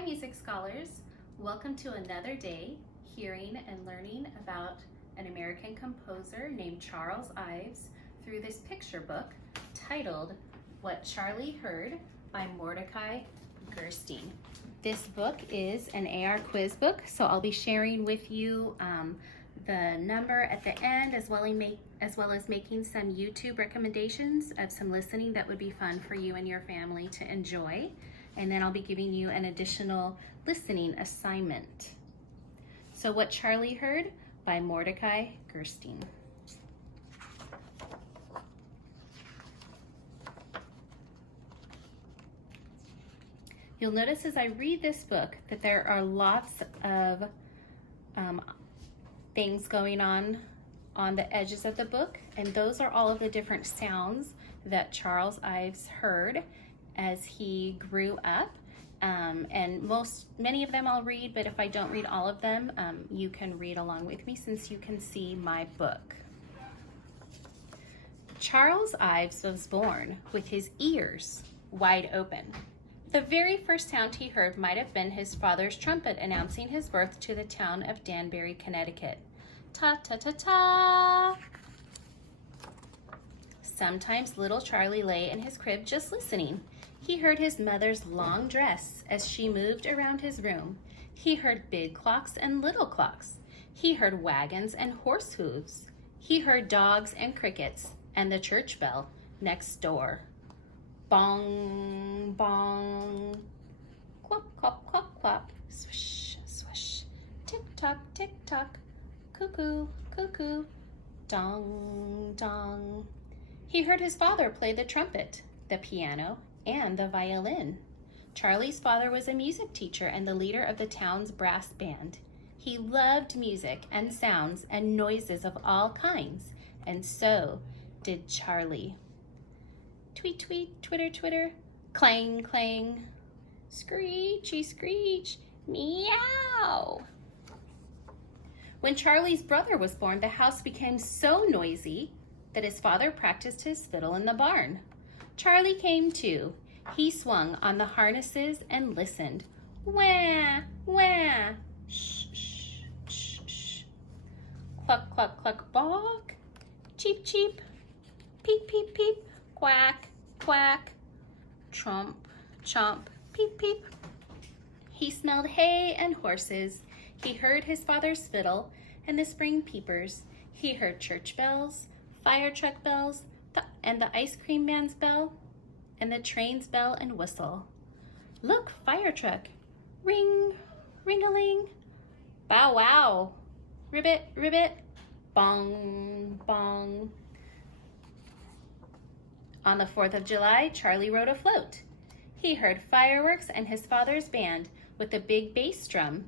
Hi music scholars, welcome to another day hearing and learning about an American composer named Charles Ives through this picture book titled What Charlie Heard by Mordecai Gerstein. This book is an AR quiz book, so I'll be sharing with you the number at the end as well as making some YouTube recommendations of some listening that would be fun for you and your family to enjoy. And then I'll be giving you an additional listening assignment. So What Charlie Heard by Mordecai Gerstein. You'll notice as I read this book that there are lots of things going on the edges of the book, and those are all of the different sounds that Charles Ives heard as he grew up. And many of them I'll read, but if I don't read all of them, you can read along with me since you can see my book. Charles Ives was born with his ears wide open. The very first sound he heard might have been his father's trumpet announcing his birth to the town of Danbury, Connecticut. Ta-ta-ta-ta! Sometimes little Charlie lay in his crib just listening. He heard his mother's long dress as she moved around his room. He heard big clocks and little clocks. He heard wagons and horse hooves. He heard dogs and crickets and the church bell next door. Bong, bong, quap, quap, quap, quap, swish, swish, tick-tock, tick-tock, cuckoo, cuckoo, dong, dong. He heard his father play the trumpet, the piano, and the violin. Charlie's father was a music teacher and the leader of the town's brass band. He loved music and sounds and noises of all kinds, and so did Charlie. Tweet, tweet, twitter, twitter, clang, clang, screechy, screech, meow. When Charlie's brother was born, the house became so noisy that his father practiced his fiddle in the barn. Charlie came too. He swung on the harnesses and listened. Wah, wah, shh, shh, shh, shh. Cluck, cluck, cluck, bawk. Cheep, cheep. Peep, peep, peep. Quack, quack. Tromp, chomp, peep, peep. He smelled hay and horses. He heard his father's fiddle and the spring peepers. He heard church bells, fire truck bells, and the ice cream man's bell, and the train's bell and whistle. Look, fire truck. Ring, ring-a-ling. Bow wow. Ribbit, ribbit. Bong, bong. On the 4th of July, Charlie rode a float. He heard fireworks and his father's band with a big bass drum.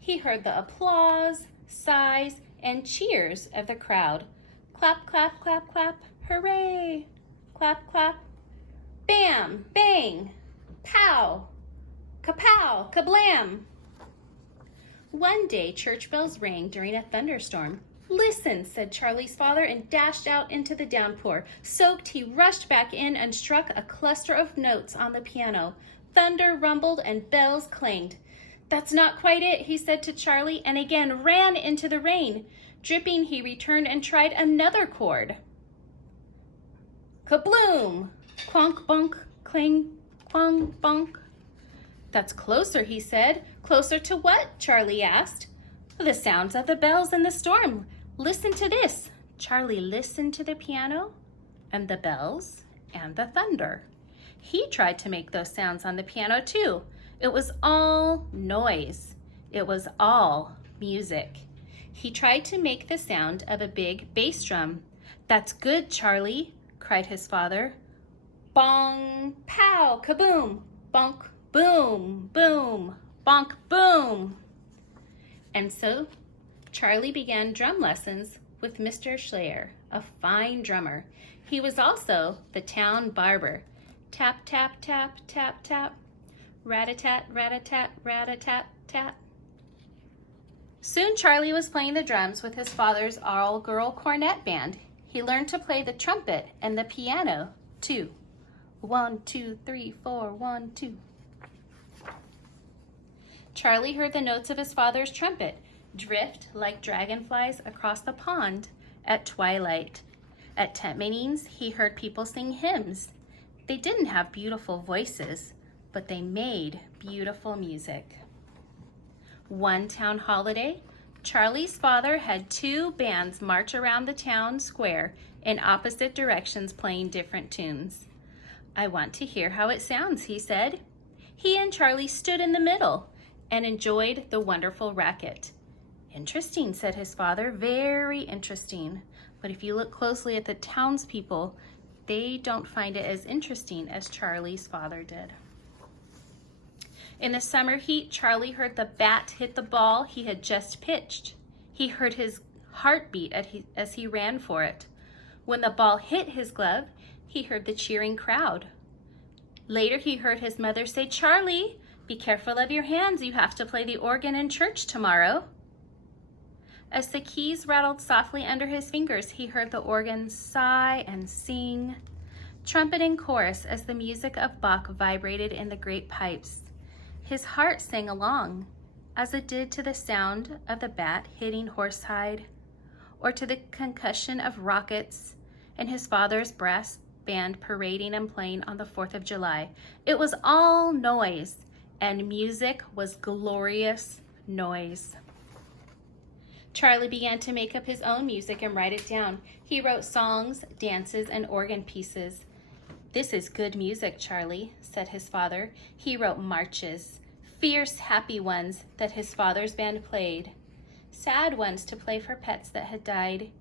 He heard the applause, sighs, and cheers of the crowd. Clap, clap, clap, clap, hooray! Clap, clap, bam, bang, pow, kapow, kablam. One day, church bells rang during a thunderstorm. Listen, said Charlie's father and dashed out into the downpour. Soaked, he rushed back in and struck a cluster of notes on the piano. Thunder rumbled and bells clanged. That's not quite it, he said to Charlie, and again ran into the rain. Dripping, he returned and tried another chord. Kabloom! Clonk, bonk, cling, clong, bonk. That's closer, he said. Closer to what? Charlie asked. The sounds of the bells in the storm. Listen to this. Charlie listened to the piano and the bells and the thunder. He tried to make those sounds on the piano too. It was all noise. It was all music. He tried to make the sound of a big bass drum. That's good, Charlie, cried his father. Bong, pow, kaboom, bonk, boom, boom, bonk, boom. And so Charlie began drum lessons with Mr. Schleyer, a fine drummer. He was also the town barber. Tap, tap, tap, tap, tap. Rat-a-tat, rat-a-tat, rat-a-tat, tat. Soon Charlie was playing the drums with his father's all-girl cornet band. He learned to play the trumpet and the piano, too. 1, 2, 3, 4, 1, 2. Charlie heard the notes of his father's trumpet drift like dragonflies across the pond at twilight. At tent meetings, he heard people sing hymns. They didn't have beautiful voices, but they made beautiful music. One town holiday, Charlie's father had 2 bands march around the town square in opposite directions playing different tunes. "I want to hear how it sounds," he said. He and Charlie stood in the middle and enjoyed the wonderful racket. "Interesting," said his father, "very interesting. But if you look closely at the townspeople, they don't find it as interesting as Charlie's father did." In the summer heat, Charlie heard the bat hit the ball he had just pitched. He heard his heartbeat as he ran for it. When the ball hit his glove, he heard the cheering crowd. Later, he heard his mother say, "Charlie, be careful of your hands. You have to play the organ in church tomorrow." As the keys rattled softly under his fingers, he heard the organ sigh and sing, trumpet and chorus as the music of Bach vibrated in the great pipes. His heart sang along, as it did to the sound of the bat hitting horsehide, or to the concussion of rockets and his father's brass band parading and playing on the 4th of July. It was all noise, and music was glorious noise. Charlie began to make up his own music and write it down. He wrote songs, dances, and organ pieces. "This is good music, Charlie," said his father. He wrote marches, fierce, happy ones that his father's band played, sad ones to play for pets that had died.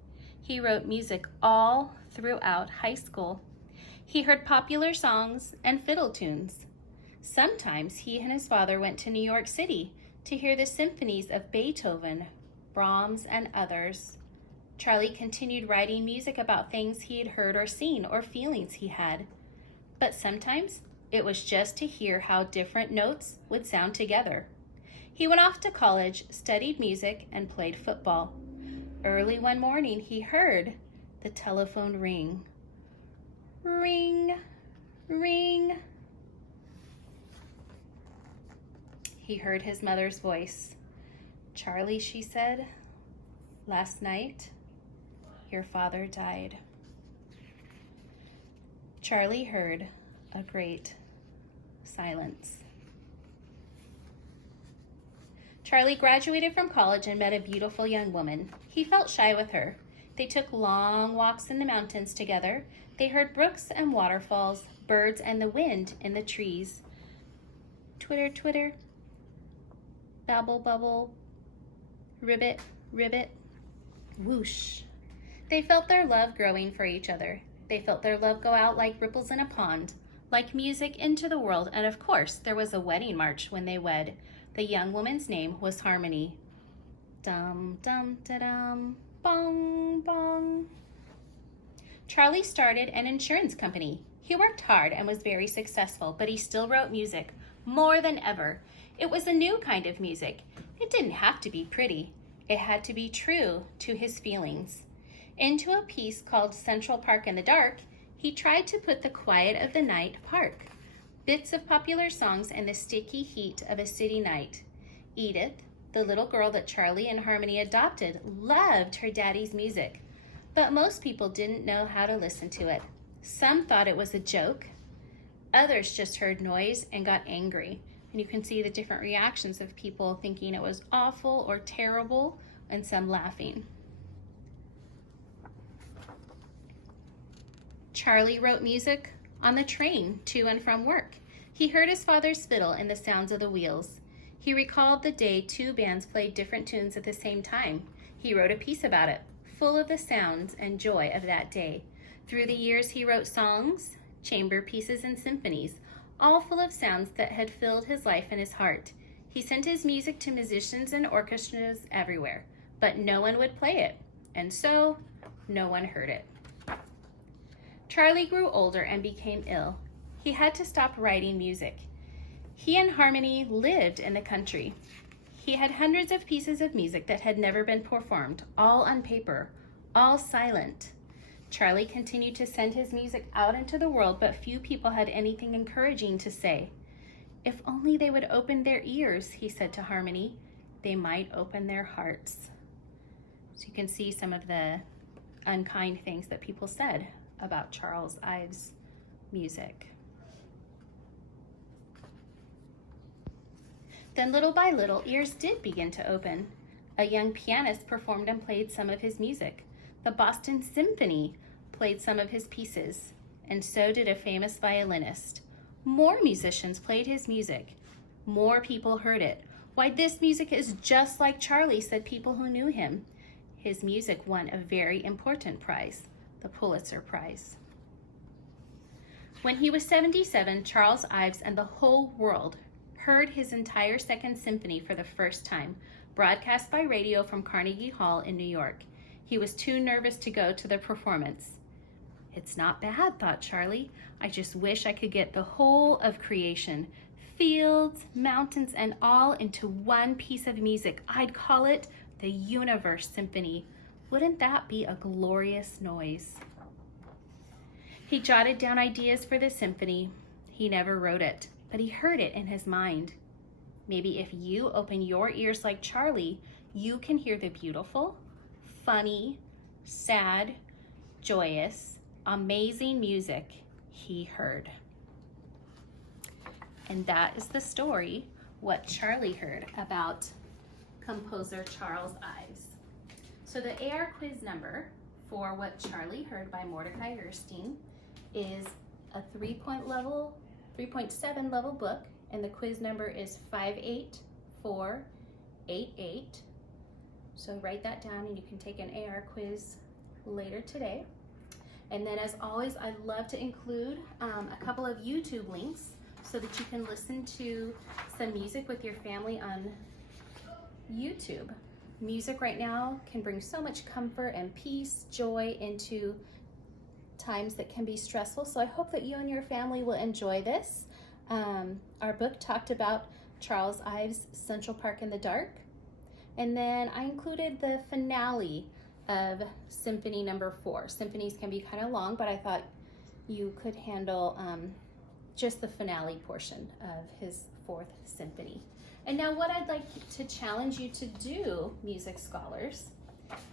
He wrote music all throughout high school. He heard popular songs and fiddle tunes. Sometimes he and his father went to New York City to hear the symphonies of Beethoven, Brahms, and others. Charlie continued writing music about things he had heard or seen or feelings he had. But sometimes it was just to hear how different notes would sound together. He went off to college, studied music, and played football. Early one morning, he heard the telephone ring. Ring, ring. He heard his mother's voice. "Charlie," she said, "last night, your father died." Charlie heard a great silence. Charlie graduated from college and met a beautiful young woman. He felt shy with her. They took long walks in the mountains together. They heard brooks and waterfalls, birds, and the wind in the trees. Twitter, twitter, babble, bubble, ribbit, ribbit, whoosh. They felt their love growing for each other. They felt their love go out like ripples in a pond, like music into the world, and of course, there was a wedding march when they wed. The young woman's name was Harmony. Dum, dum, da-dum, bong, bong. Charlie started an insurance company. He worked hard and was very successful, but he still wrote music, more than ever. It was a new kind of music. It didn't have to be pretty. It had to be true to his feelings. Into a piece called Central Park in the Dark, he tried to put the quiet of the night park, bits of popular songs and the sticky heat of a city night. Edith, the little girl that Charlie and Harmony adopted, loved her daddy's music, but most people didn't know how to listen to it. Some thought it was a joke. Others just heard noise and got angry. And you can see the different reactions of people thinking it was awful or terrible, and some laughing. Charlie wrote music on the train to and from work. He heard his father's fiddle and the sounds of the wheels. He recalled the day 2 bands played different tunes at the same time. He wrote a piece about it, full of the sounds and joy of that day. Through the years, he wrote songs, chamber pieces, and symphonies, all full of sounds that had filled his life and his heart. He sent his music to musicians and orchestras everywhere, but no one would play it, and so no one heard it. Charlie grew older and became ill. He had to stop writing music. He and Harmony lived in the country. He had hundreds of pieces of music that had never been performed, all on paper, all silent. Charlie continued to send his music out into the world, but few people had anything encouraging to say. If only they would open their ears, he said to Harmony. They might open their hearts. So you can see some of the unkind things that people said about Charles Ives' music. Then little by little, ears did begin to open. A young pianist performed and played some of his music. The Boston Symphony played some of his pieces, and so did a famous violinist. More musicians played his music. More people heard it. Why, this music is just like Charlie, said people who knew him. His music won a very important prize, the Pulitzer Prize. When he was 77, Charles Ives and the whole world heard his entire Second Symphony for the first time, broadcast by radio from Carnegie Hall in New York. He was too nervous to go to the performance. It's not bad, thought Charlie. I just wish I could get the whole of creation, fields, mountains, and all into one piece of music. I'd call it the Universe Symphony. Wouldn't that be a glorious noise? He jotted down ideas for the symphony. He never wrote it, but he heard it in his mind. Maybe if you open your ears like Charlie, you can hear the beautiful, funny, sad, joyous, amazing music he heard. And that is the story, What Charlie Heard, about composer Charles Ives. So the AR quiz number for What Charlie Heard by Mordecai Erskine is a 3.7 level book, and the quiz number is 58488. So write that down and you can take an AR quiz later today. And then as always, I'd love to include a couple of YouTube links so that you can listen to some music with your family on YouTube. Music right now can bring so much comfort and peace, joy into times that can be stressful. So I hope that you and your family will enjoy this. Our book talked about Charles Ives' Central Park in the Dark. And then I included the finale of Symphony number 4. Symphonies can be kind of long, but I thought you could handle just the finale portion of his 4th symphony. And now what I'd like to challenge you to do, music scholars,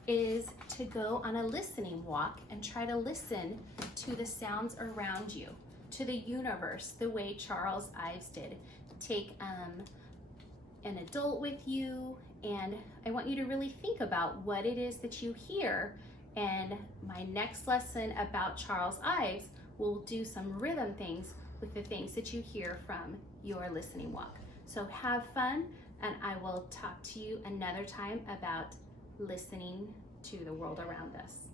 is to go on a listening walk and try to listen to the sounds around you, to the universe, the way Charles Ives did. Take an adult with you, and I want you to really think about what it is that you hear. And my next lesson about Charles Ives will do some rhythm things with the things that you hear from your listening walk. So have fun, and I will talk to you another time about listening to the world around us.